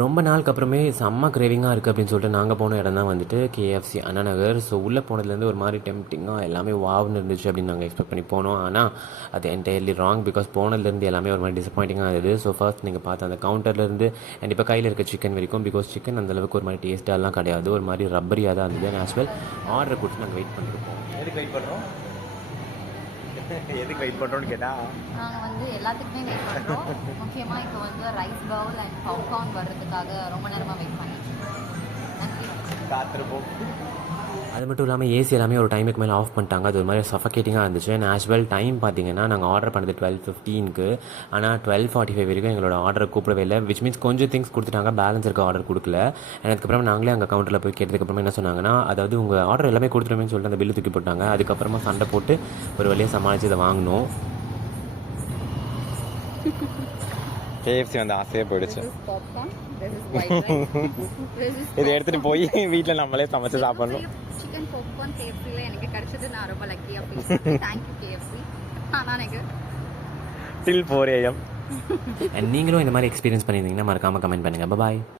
ரொம்ப நாளுக்கு அப்புறமே செம்ம கிரேவிங்காக இருக்குது அப்படின்னு சொல்லிட்டு நாங்கள் போன இடம் தான் வந்துட்டு KFC அண்ணா நகர். ஸோ உள்ளே போனதுலேருந்து ஒரு மாதிரி டெம்ப்டிங்காக எல்லாமே வாவ்னு இருந்துச்சு அப்படின்னு நாங்கள் எக்ஸ்பெக்ட் பண்ணி போனோம். ஆனால் அது என்டையர்லி ராங். பிகாஸ் போனதுலேருந்து எல்லாமே ஒரு மாதிரி டிசப்பாயிண்டிங்காக இருந்தது. ஸோ ஃபர்ஸ்ட் நீங்கள் பார்த்த அந்த கவுண்டர்லேருந்து அண்ட் இப்போ கையில் இருக்க சிக்கன் வரைக்கும், பிகாஸ் சிக்கன் அந்தளவுக்கு ஒரு மாதிரி டேஸ்ட்டாலாம் கிடையாது, ஒரு மாதிரி ரப்பரியாக தான் இருந்தது. அண்ட் ஆஸ் வெல் ஆர்டர் கொடுத்து நாங்கள் வெயிட் பண்ணிருக்கோம். எதுக்கு வெயிட் பண்ணுறோம் கேட்டால் நாங்கள் வந்து எல்லாத்துக்குமே வெயிட் பண்ணுறோம். முக்கியமாக இப்போ வந்து ரைஸ் பவுல் அண்ட் பாப்கார்ன் வர்றதுக்காக ரொம்ப நேரமாக வெயிட் பண்ணிட்டு நன்றி. காத்திருப்போம். அது மட்டும் இல்லாமல் ஏசி எல்லாமே ஒரு டைமுக்கு மேலே ஆஃப் பண்ணிட்டாங்க. அது ஒரு மாதிரி சஃபகேட்டிங்காக இருந்துச்சு. அண்ட் ஆஸ் வெல் டைம் பார்த்தீங்கன்னா நாங்கள் ஆர்டர் பண்ணது 12:15க்கு, ஆனால் 12:45 வரைக்கும் எங்களோட ஆர்டரை கூப்பிடவே இல்லை. விச் மீன்ஸ் கொஞ்சம் திங்ஸ் கொடுத்துட்டாங்க, பேலன்ஸ் இருக்க ஆர்டர் கொடுக்கல. அதுக்கப்புறம் நாங்களே அங்கே கவுண்டரில் போய் கேட்டதுக்கப்புறமா என்ன சொன்னாங்கன்னா, அதாவது உங்கள் ஆர்டர் எல்லாமே கொடுத்துருமேன்னு சொல்லிட்டு அந்த பில்லு தூக்கி போட்டாங்க. அதுக்கப்புறமா சண்டை போட்டு ஒரு வழியாக சமாளித்து இதை வாங்கினோம். KFC வந்து ஆசையே போயிடுச்சு. இதை எடுத்துகிட்டு போய் வீட்டில் நம்மளே சமைச்சு சாப்பிடணும். சிக்கன் பாப்கார்ன் KFCல எனக்கு கிடைச்சது நான் ரொம்ப லக்கியாக ஃபீல் பண்ணுறேன். Thank you KFC. ஆனால் எனக்கு till 4 AM. அண்ட் நீங்களும் இந்த மாதிரி எக்ஸ்பீரியன்ஸ் பண்ணியிருந்தீங்கன்னா மறக்காமல் கமெண்ட் பண்ணுங்கள். பாய்.